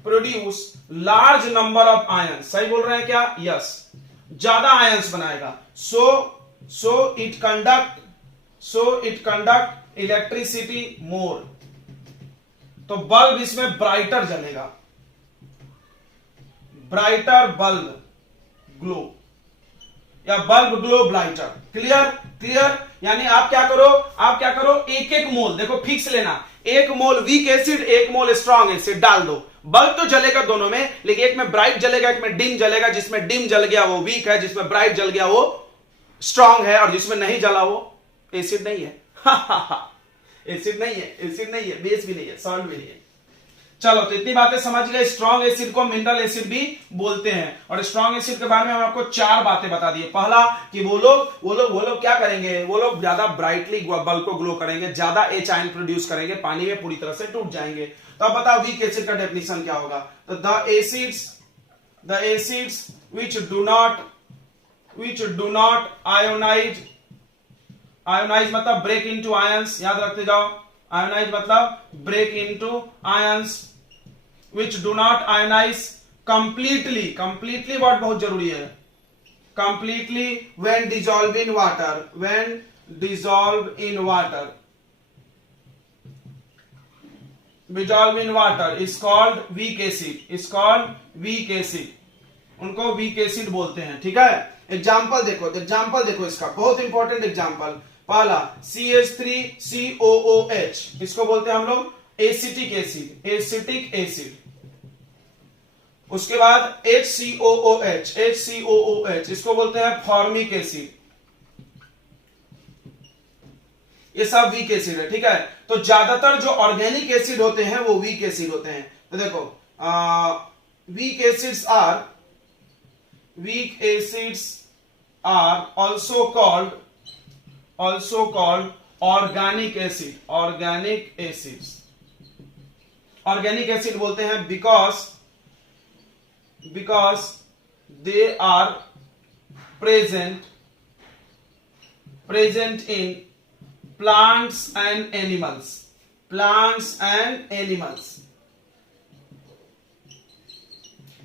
produce large number of ion. सही बोल रहे हैं क्या? यस, ज्यादा आयंस बनाएगा। सो इट कंडक्ट इलेक्ट्रिसिटी मोर। तो बल्ब इसमें ब्राइटर जलेगा, ब्राइटर बल्ब ग्लो, या बल्ब ग्लो ब्राइटर। क्लियर। यानी आप क्या करो, एक एक मोल, देखो फिक्स लेना, एक मोल वीक एसिड, एक मोल स्ट्रॉन्ग एसिड डाल दो। बल्ब तो जलेगा दोनों में, लेकिन एक में ब्राइट जलेगा, एक में डिम जलेगा। जिसमें डिम जल गया वो वीक है, जिसमें ब्राइट जल गया वो स्ट्रॉन्ग है, और जिसमें नहीं जला वो एसिड नहीं है। एसिड नहीं है, बेस भी नहीं है, सॉल्ट भी नहीं है। चलो, तो इतनी बातें समझ गए। स्ट्रॉन्ग एसिड को मिनरल एसिड भी बोलते हैं। और स्ट्रॉन्ग एसिड के बारे में हम आपको चार बातें बता दिए। पहला कि वो लोग क्या करेंगे, वो लोग ज्यादा ब्राइटली बल्ब को ग्लो करेंगे, ज्यादा एच आयन प्रोड्यूस करेंगे, पानी में पूरी तरह से टूट जाएंगे। तो अब बताओ वीक एसिड का डेफिनेशन क्या होगा। तो the acids which do not ionize मतलब ब्रेक इनटू आयंस, याद रखते जाओ। आयोनाइज मतलब break into ions, which do not ionize completely word बहुत जरूरी है। completely when dissolve in water is called weak acid, उनको वीक एसिड बोलते हैं। ठीक है। एग्जाम्पल देखो इसका, बहुत इंपॉर्टेंट एग्जाम्पल। पहला CH3COOH, इसको बोलते हैं हम लोग एसिटिक एसिड। उसके बाद HCOOH, इसको बोलते हैं फॉर्मिक एसिड। ये सब वीक एसिड है। ठीक है। तो ज्यादातर जो ऑर्गेनिक एसिड होते हैं वो वीक एसिड होते हैं। तो देखो, weak acids are also called organic acid बोलते हैं because they are present in plants and animals।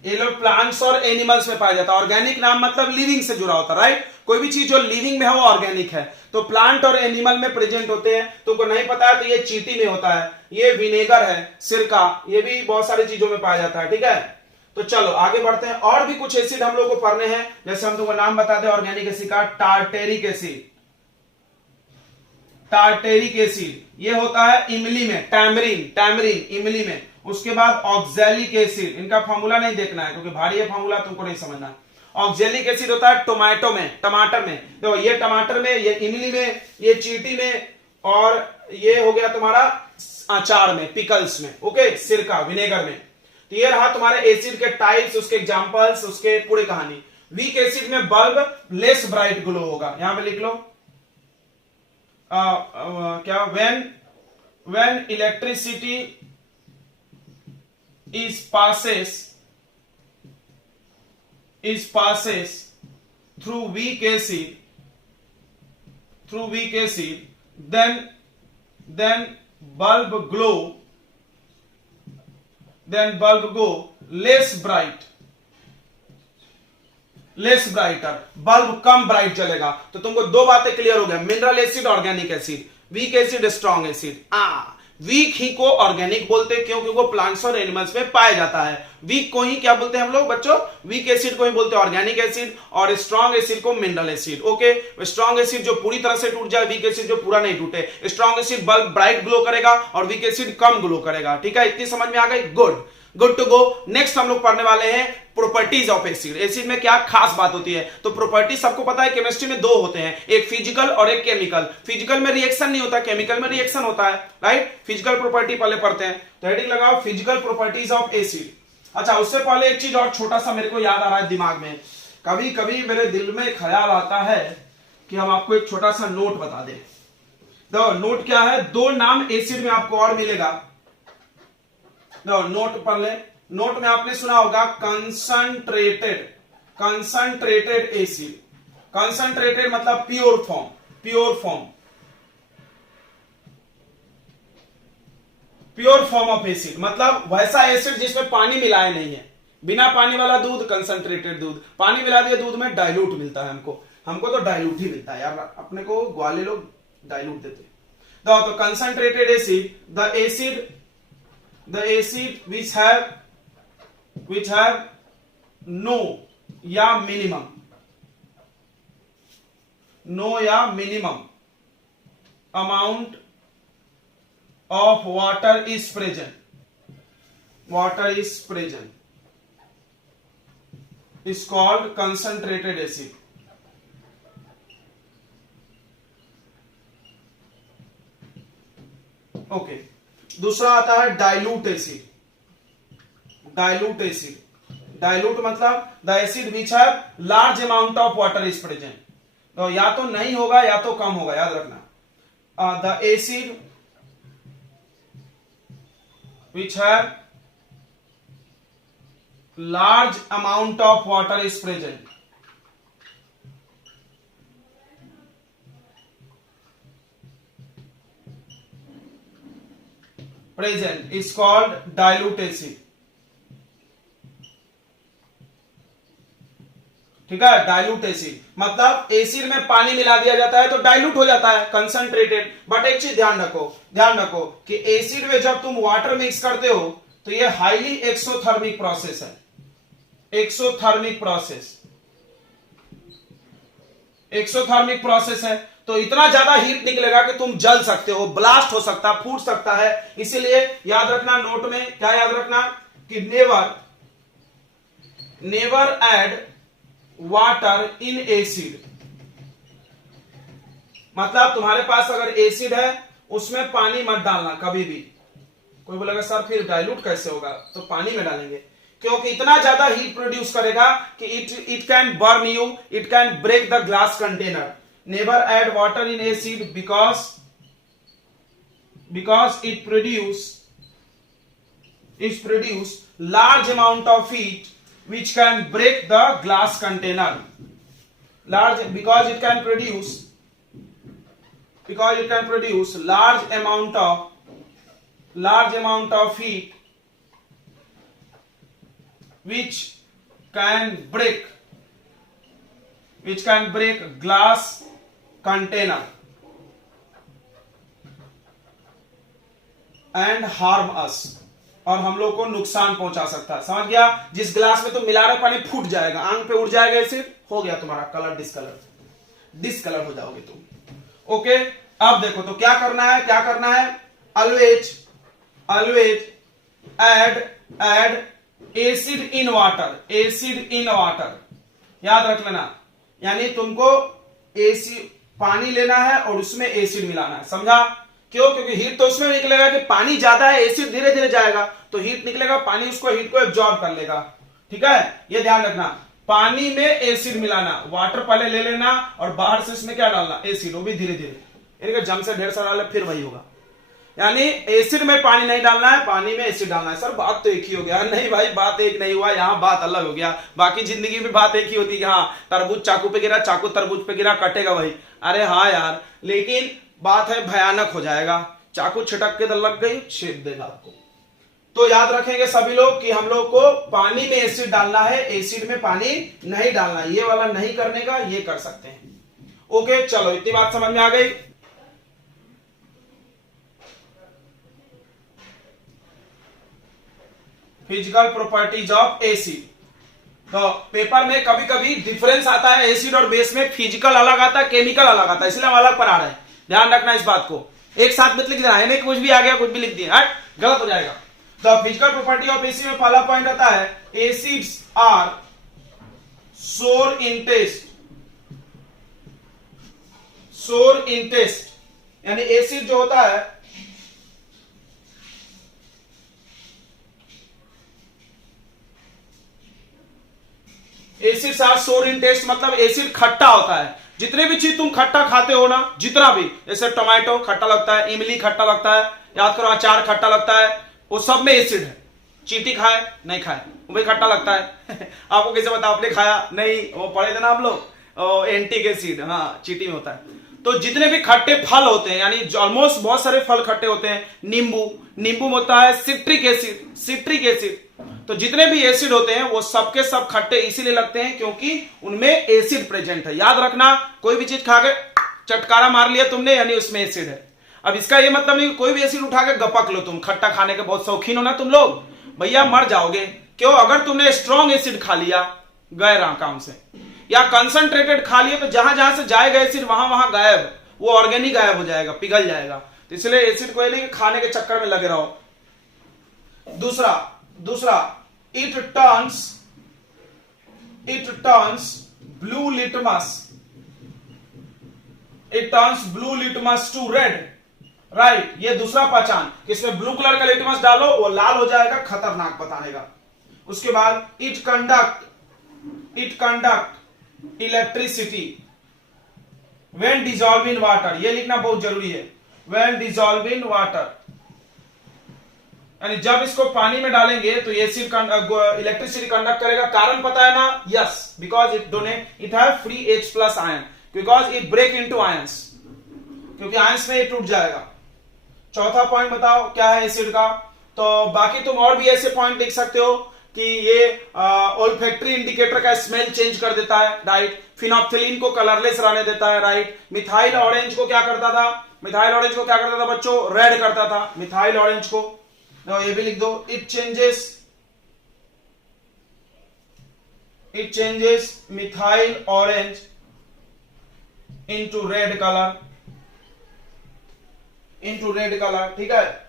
ये लोग प्लांट्स और एनिमल्स में पाया जाता है। ऑर्गेनिक नाम मतलब लिविंग से जुड़ा होता है, राइट। कोई भी चीज जो लिविंग में है वो ऑर्गेनिक है। तो प्लांट और एनिमल में प्रेजेंट होते हैं। तुमको नहीं पता है तो ये चींटी में होता है, ये विनेगर है, सिरका, ये भी बहुत सारी चीजों में पाया जाता है। ठीक है। तो चलो आगे बढ़ते हैं। और भी कुछ एसिड हम लोग को पढ़ने हैं। जैसे हम तुमको नाम बताते हैं ऑर्गेनिक एसिड का, टार्टेरिक एसिड, ये होता है इमली में, टैमरिन इमली में। उसके बाद ऑक्सैलिक एसिड, इनका फॉर्मूला नहीं देखना है क्योंकि भारी है फॉर्मूला, तुमको नहीं समझना। ऑक्सैलिक एसिड होता है टमाटर में। देखो, ये टमाटर में, ये इमली में, ये चींटी में, और ये हो गया तुम्हारा अचार में, पिकल्स में। ओके, सिरका, विनेगर में। तो ये रहा तुम्हारे एसिड के टाइप्स, उसके एग्जांपल्स, उसके पूरी कहानी। वीक एसिड में बल्ब लेस ब्राइट ग्लो होगा। यहां पे लिख लो क्या, when electricity is passes through weak acid, then bulb glow then bulb go less bright, less brighter, bulb कम ब्राइट जलेगा। तो तुमको दो बातें क्लियर हो गया, mineral acid, organic acid, weak acid, strong acid. Weak ही को ऑर्गेनिक बोलते हैं क्योंकि वो प्लांट्स और एनिमल्स में पाया जाता है। वीक को ही क्या बोलते हैं हम लोग बच्चों? वीक एसिड को ही बोलते हैं ऑर्गेनिक एसिड, और स्ट्रॉन्ग एसिड को mineral acid. Okay, strong acid जो पूरी तरह से टूट जाए, वीक एसिड जो पूरा नहीं टूटे। Strong acid bulb bright glow करेगा और वीक एसिड कम ग्लो करेगा। ठीक है, इतनी समझ में आ गई? Good, good to go. Next हम लोग पढ़ने वाले हैं प्रॉपर्टीज ऑफ एसिड। एसिड में क्या खास बात होती है? तो प्रॉपर्टी सबको पता है, केमिस्ट्री में दो होते हैं, एक फिजिकल और एक केमिकल। फिजिकल में रिएक्शन नहीं होता, केमिकल में रिएक्शन होता है, राइट। फिजिकल प्रॉपर्टी पहले पढ़ते हैं, तो हेडिंग लगाओ फिजिकल प्रॉपर्टीज ऑफ एसिड। अच्छा, उससे पहले एक चीज और छोटा सा मेरे को याद आ रहा है दिमाग में, कभी कभी मेरे दिल में ख्याल आता है कि हम आपको एक छोटा सा नोट बता दें। तो नोट क्या है? दो नाम एसिड में आपको और मिलेगा। नोट पढ़ ले। नोट में आपने सुना होगा कंसंट्रेटेड, कंसंट्रेटेड एसिड। कंसंट्रेटेड मतलब pure form, pure form, pure form of acid मतलब वैसा एसिड जिसमें पानी मिलाया नहीं है। बिना पानी वाला दूध कंसंट्रेटेड दूध, पानी मिला दिया दूध में डाइल्यूट मिलता है। हमको तो डाइल्यूट ही मिलता है यार, अपने को ग्वाले लोग डाइल्यूट देते। तो concentrated acid, the acid which have no या minimum amount of water is present is called concentrated acid. Okay, दूसरा आता है dilute acid. Dilute acid, dilute मतलब the acid which have large amount of water is present. तो या तो नहीं होगा या तो कम होगा, याद रखना। The acid which have large amount of water is present. present is called dilute acid। ठीक है, डाइल्यूट एसिड मतलब एसिड में पानी मिला दिया जाता है तो डाइल्यूट हो जाता है, कंसंट्रेटेड। बट एक चीज ध्यान रखो कि एसिड में जब तुम वाटर मिक्स करते हो तो ये हाईली एक्सोथर्मिक प्रोसेस है। एक्सोथर्मिक प्रोसेस है, तो इतना ज्यादा हीट निकलेगा कि तुम जल सकते हो, ब्लास्ट हो सकता है, फूट सकता है। इसीलिए याद रखना, नोट में क्या याद रखना कि never add water in acid. मतलब तुम्हारे पास अगर एसिड है उसमें पानी मत डालना कभी भी। कोई बोलेगा सर फिर डाइल्यूट कैसे होगा? तो पानी में डालेंगे क्योंकि इतना ज्यादा हीट प्रोड्यूस करेगा कि it can burn you, it can break the glass container. Never add water in acid because it produce large amount of heat which can break the glass container. Because it can produce large amount of heat which can break glass container and harm us, और हम लोग को नुकसान पहुंचा सकता है। समझ गया? जिस ग्लास में तुम मिला रहे पानी फूट जाएगा, आंख पे उड़ जाएगा, एसिड हो गया तुम्हारा कलर डिसकलर हो जाओगे तुम। ओके, अब देखो तो क्या करना है? Always add acid in water. याद रख लेना, यानी तुमको एसिड पानी लेना है और उसमें एसिड मिलाना है। समझा? क्यों? क्योंकि हीट तो उसमें निकलेगा कि पानी ज्यादा है, एसिड धीरे धीरे जाएगा तो हीट निकलेगा, पानी हीट को एब्जॉर्ब कर लेगा। ठीक है, ये ध्यान रखना। पानी में एसिड मिलाना, वाटर पहले ले लेना और बाहर से इसमें क्या डालना? एसिड, वो भी धीरे धीरे। जम से ढेर सारा डाले फिर वही होगा। यानी एसिड में पानी नहीं डालना है, पानी में एसिड डालना है। सर बात तो एक ही हो गया। नहीं भाई, बात एक नहीं हुआ, यहाँ बात अलग हो गया। बाकी जिंदगी में बात एक ही होती है, हाँ तरबूज चाकू पे गिरा, चाकू तरबूज पे गिरा, कटेगा वही। अरे हाँ यार, लेकिन बात है भयानक हो जाएगा। चाकू छिटक के तो लग गई, छेद देगा आपको। तो याद रखेंगे सभी लोग कि हम लोग को पानी में एसिड डालना है, एसिड में पानी नहीं डालना है। ये वाला नहीं करने का, ये कर सकते हैं। ओके, चलो इतनी बात समझ में आ गई। Physical properties of acid. तो पेपर में कभी कभी डिफरेंस आता है एसिड और बेस में, फिजिकल अलग आता है, केमिकल अलग आता है, इसलिए हम अलग पढ़ा रहे हैं। ध्यान रखना इस बात को, एक साथ मत लिख देना है, नहीं कुछ भी आ गया कुछ भी लिख दिया, गलत हो जाएगा। तो फिजिकल प्रॉपर्टी ऑफ एसिड में पहला पॉइंट आता है एसिड्स आर सोर इन टेस्ट। सोर इन टेस्ट यानी एसिड जो होता है एसिड आर सोर इन टेस्ट, मतलब एसिड खट्टा होता है। जितने भी चीज तुम खट्टा खाते हो ना, जितना भी, जैसे टोमेटो खट्टा लगता है, इमली खट्टा लगता है, याद करो अचार खट्टा लगता है, वो सब में एसिड है। चींटी खाए नहीं खाए वो भी खट्टा लगता है आपको कैसे पता, आपने खाया नहीं, वो पढ़े थे ना आप लोग, एंटिक एसिड, हाँ चींटी में होता है। तो जितने भी खट्टे फल होते हैं, यानी ऑलमोस्ट बहुत सारे फल खट्टे होते हैं, नींबू में होता है सिट्रिक एसिड, सिट्रिक एसिड। तो जितने भी एसिड होते हैं वो सबके सब खट्टे इसीलिए लगते हैं क्योंकि उनमें एसिड प्रेजेंट है। याद रखना, कोई भी चीज खा के चटकारा मार लिया तुमने, यानी उसमें एसिड है। अब इसका ये मतलब नहीं कि कोई भी एसिड उठा के गपक लो, तुम खट्टा खाने के बहुत शौकीन हो ना तुम लोग, भैया मर जाओगे। क्यों? अगर तुमने स्ट्रॉन्ग एसिड खा लिया गए काम से, या कंसंट्रेटेड खा लिया, तो जहां जहां से जाएगा एसिड वहां वहां गायब, वो ऑर्गेनिक गायब हो जाएगा, पिघल जाएगा। तो इसलिए एसिड को नहीं खाने के चक्कर में लगे रहो। दूसरा it turns blue litmus, it turns blue litmus to red, right. ये दूसरा पहचान, इसमें ब्लू कलर का लिटमस डालो वो लाल हो जाएगा, खतरनाक बताएगा। उसके बाद it conduct electricity when dissolve in water, ये लिखना बहुत जरूरी है, व्हेन डिसॉल्व इन वाटर, यानी जब इसको पानी में डालेंगे तो ये इलेक्ट्रिसिटी कंडक्ट करेगा। कारण पता है ना? Yes, because it have free H plus ion, because it break into ions, क्योंकि आयंस में ये टूट जाएगा। चौथा पॉइंट बताओ क्या है एसिड का? तो बाकी तुम और भी ऐसे पॉइंट लिख सकते हो कि ये ओल्फैक्टरी इंडिकेटर का स्मेल चेंज कर देता है, राइट। फिनोप्थिलीन को कलरलेस रहने देता है, राइट। मिथाइल ऑरेंज को क्या करता था? मिथाइल ऑरेंज को क्या करता था बच्चों? रेड करता था मिथाइल ऑरेंज को। तो ये भी लिख दो, it changes methyl orange into red colour, ठीक है।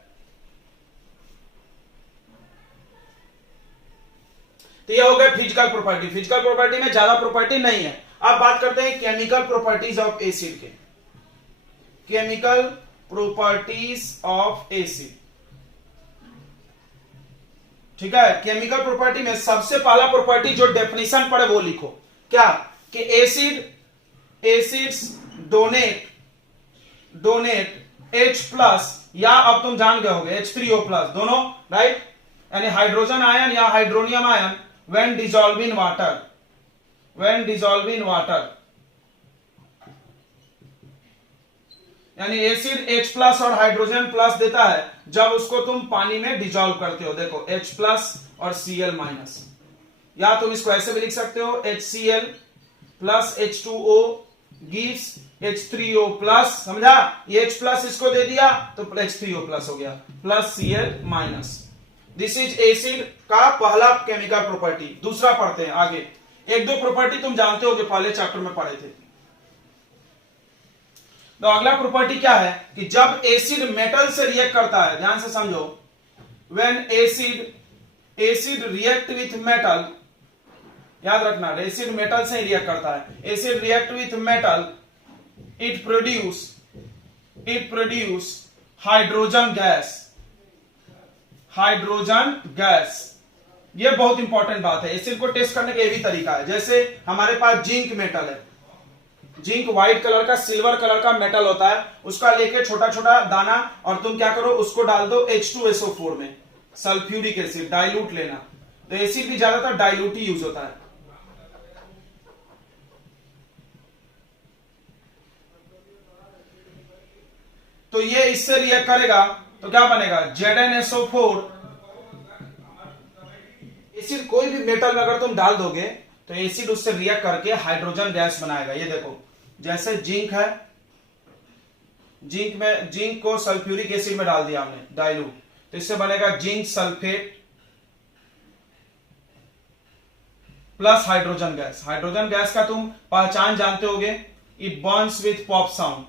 तो ये हो गए फिजिकल प्रॉपर्टी। फिजिकल प्रॉपर्टी में ज्यादा प्रॉपर्टी नहीं है। अब बात करते हैं केमिकल प्रॉपर्टीज ऑफ एसिड के। केमिकल प्रॉपर्टीज ऑफ एसिड, ठीक है। केमिकल प्रॉपर्टी में सबसे पहला प्रॉपर्टी जो डेफिनेशन पढ़े वो लिखो, क्या? कि एसिड्स डोनेट H प्लस, या अब तुम जान गए होगे H3O प्लस, दोनों, राइट। यानी हाइड्रोजन आयन या hydronium ion when dissolve in water, यानी एसिड H प्लस और हाइड्रोजन प्लस देता है जब उसको तुम पानी में डिसॉल्व करते हो। देखो H प्लस और Cl माइनस, या तुम इसको ऐसे भी लिख सकते हो HCl plus H2O gives H3O plus, समझा? ये H प्लस इसको दे दिया तो H3O प्लस हो गया, plus Cl minus. This is acid का पहला केमिकल प्रॉपर्टी। दूसरा पढ़ते हैं आगे। एक दो प्रॉपर्टी तुम जानते हो कि पहले चैप्टर में पढ़े थे। तो अगला प्रॉपर्टी क्या है कि जब एसिड मेटल से रिएक्ट करता है, ध्यान से समझो, when acid react with metal, याद रखना एसिड मेटल से रिएक्ट करता है। Acid react with metal, it produce hydrogen gas. ये बहुत इंपॉर्टेंट बात है। एसिड को टेस्ट करने का ये भी तरीका है। जैसे हमारे पास जिंक मेटल है, जिंक व्हाइट कलर का, सिल्वर कलर का मेटल होता है, उसका लेके छोटा छोटा दाना, और तुम क्या करो उसको डाल दो H2SO4 में, सल्फ्यूरिक एसिड, डाइल्यूट लेना। तो एसिड भी ज्यादातर डाइल्यूट ही यूज होता है। तो ये इससे रिएक्ट करेगा तो क्या बनेगा? ZnSO4 एसिड कोई भी मेटल में अगर तुम डाल दोगे तो एसिड उससे रिएक्ट करके हाइड्रोजन गैस बनाएगा। ये देखो, जैसे जिंक है, जिंक को सल्फ्यूरिक एसिड में डाल दिया हमने डाइल्यूट, तो इससे बनेगा zinc sulphate plus hydrogen gas. Hydrogen gas का तुम पहचान जानते होगे, it Burns with pop sound.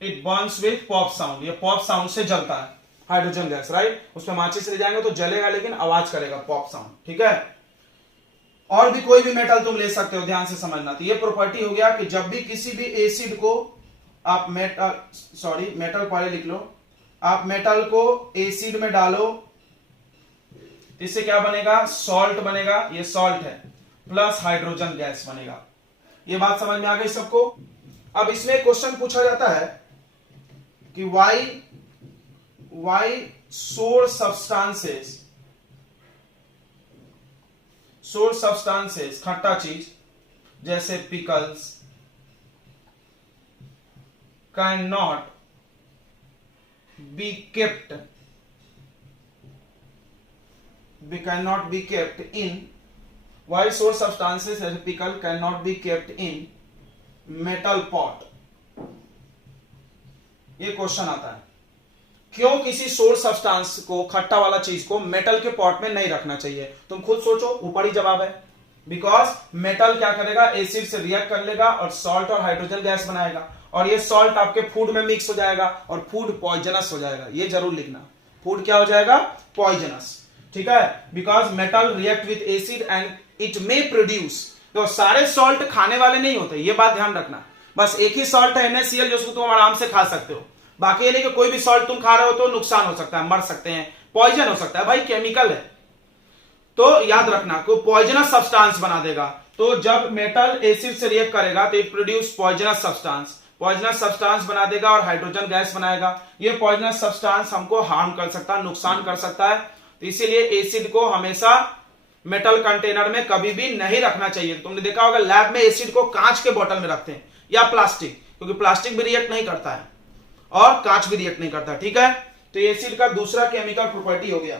It Burns with pop sound, ये पॉप साउंड से जलता है हाइड्रोजन गैस, राइट। उसमें माचिस ले जाएंगे तो जलेगा लेकिन आवाज करेगा, पॉप साउंड, ठीक है। और भी कोई भी मेटल तुम ले सकते हो, ध्यान से समझना। तो ये प्रॉपर्टी हो गया कि जब भी किसी भी एसिड को आप मेटल पहले लिख लो, आप मेटल को एसिड में डालो, इससे क्या बनेगा, सॉल्ट बनेगा, ये सॉल्ट है, प्लस हाइड्रोजन गैस बनेगा। ये बात समझ में आ गई सबको। अब इसमें क्वेश्चन पूछा जाता है कि why source substances खट्टा चीज जैसे pickles cannot be kept in, why source substances as pickle cannot be kept in metal pot। ये क्वेश्चन आता है, क्यों किसी सोर्स सब्सटेंस को, खट्टा वाला चीज को मेटल के पॉट में नहीं रखना चाहिए। तुम खुद सोचो, ऊपर ही जवाब है, बिकॉज मेटल क्या करेगा, एसिड से रिएक्ट कर लेगा और सॉल्ट और हाइड्रोजन गैस बनाएगा, और ये सॉल्ट आपके फूड में मिक्स हो जाएगा और फूड पॉइजनस हो जाएगा। ये जरूर लिखना, फूड क्या हो जाएगा, पॉइजनस, ठीक है। Because metal react with acid and it may produce, तो सारे सॉल्ट खाने वाले नहीं होते, ये बात ध्यान रखना। बस एक ही सॉल्ट है NaCl जिसको तुम आराम से खा सकते हो, बाकी ये नहीं कि कोई भी सॉल्ट तुम खा रहे हो तो नुकसान हो सकता है, मर सकते हैं, पॉइजन हो सकता है, भाई केमिकल है। तो याद रखना को पॉइजनस सब्सटेंस बना देगा। तो जब मेटल एसिड से रिएक्ट करेगा तो इट प्रोड्यूस पॉइजनस सब्सटेंस बना देगा और हाइड्रोजन गैस बनाएगा। ये पॉइजनस सब्सटेंस हमको हार्म कर सकता है, नुकसान कर सकता है। तो इसीलिए एसिड को हमेशा मेटल कंटेनर में कभी भी नहीं रखना चाहिए। तुमने देखा होगा लैब में एसिड को कांच के बोतल में रखते हैं या प्लास्टिक, क्योंकि प्लास्टिक भी रिएक्ट नहीं करता है और कांच भी रिएक्ट नहीं करता, ठीक है। तो एसिड का दूसरा केमिकल प्रॉपर्टी हो गया।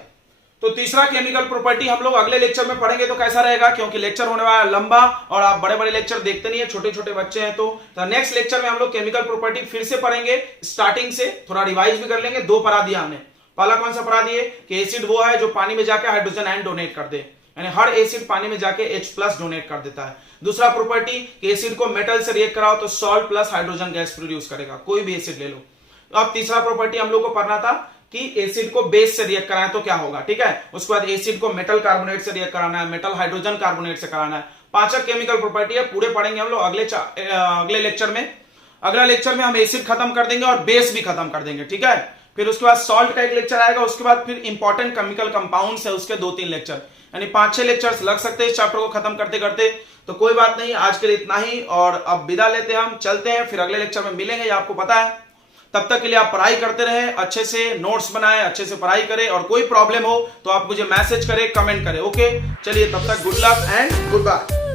तो तीसरा केमिकल प्रॉपर्टी हम लोग अगले लेक्चर में पढ़ेंगे, तो कैसा रहेगा, क्योंकि लेक्चर होने वाला लंबा और आप बड़े बड़े लेक्चर देखते नहीं है, छोटे छोटे बच्चे हैं। तो नेक्स्ट लेक्चर में हम लोग केमिकल प्रॉपर्टी फिर से पढ़ेंगे, स्टार्टिंग से थोड़ा रिवाइज भी कर लेंगे। 2 पढ़ा दिया हमने। पहला कौन सा पढ़ा दिए कि एसिड वो है जो पानी में जाकर हाइड्रोजन आयन डोनेट कर दे, यानी हर एसिड पानी में जाके H+ डोनेट कर देता है। दूसरा प्रॉपर्टी कि एसिड को मेटल से रिएक्ट कराओ तो salt plus hydrogen gas produce करेगा, कोई भी एसिड ले लो। अब तीसरा प्रॉपर्टी हम लोग को पढ़ना था कि एसिड को बेस से रिएक्ट कराएं तो क्या होगा, ठीक है। उसके बाद एसिड को मेटल कार्बोनेट से रिएक्ट कराना है, मेटल हाइड्रोजन कार्बोनेट से कराना है। 5 केमिकल प्रॉपर्टी है, पूरे पढ़ेंगे हम लोग अगले लेक्चर में। अगला लेक्चर में हम एसिड खत्म कर देंगे और बेस भी खत्म कर देंगे, ठीक है। फिर उसके बाद सॉल्ट का एक लेक्चर आएगा, उसके बाद फिर इंपॉर्टेंट केमिकल कंपाउंड्स है उसके 2-3 लेक्चर, यानी 5-6 लेक्चर्स लग सकते हैं इस चैप्टर को खत्म करते करते। तो कोई बात नहीं, आज के लिए इतना ही, और अब विदा लेते हैं, हम चलते हैं, फिर अगले लेक्चर में मिलेंगे, ये आपको पता है। तब तक के लिए आप पढ़ाई करते रहे, अच्छे से नोट्स बनाएं, अच्छे से पढ़ाई करें, और कोई प्रॉब्लम हो तो आप मुझे मैसेज करें, कमेंट करें, ओके। चलिए तब तक good luck and good bye.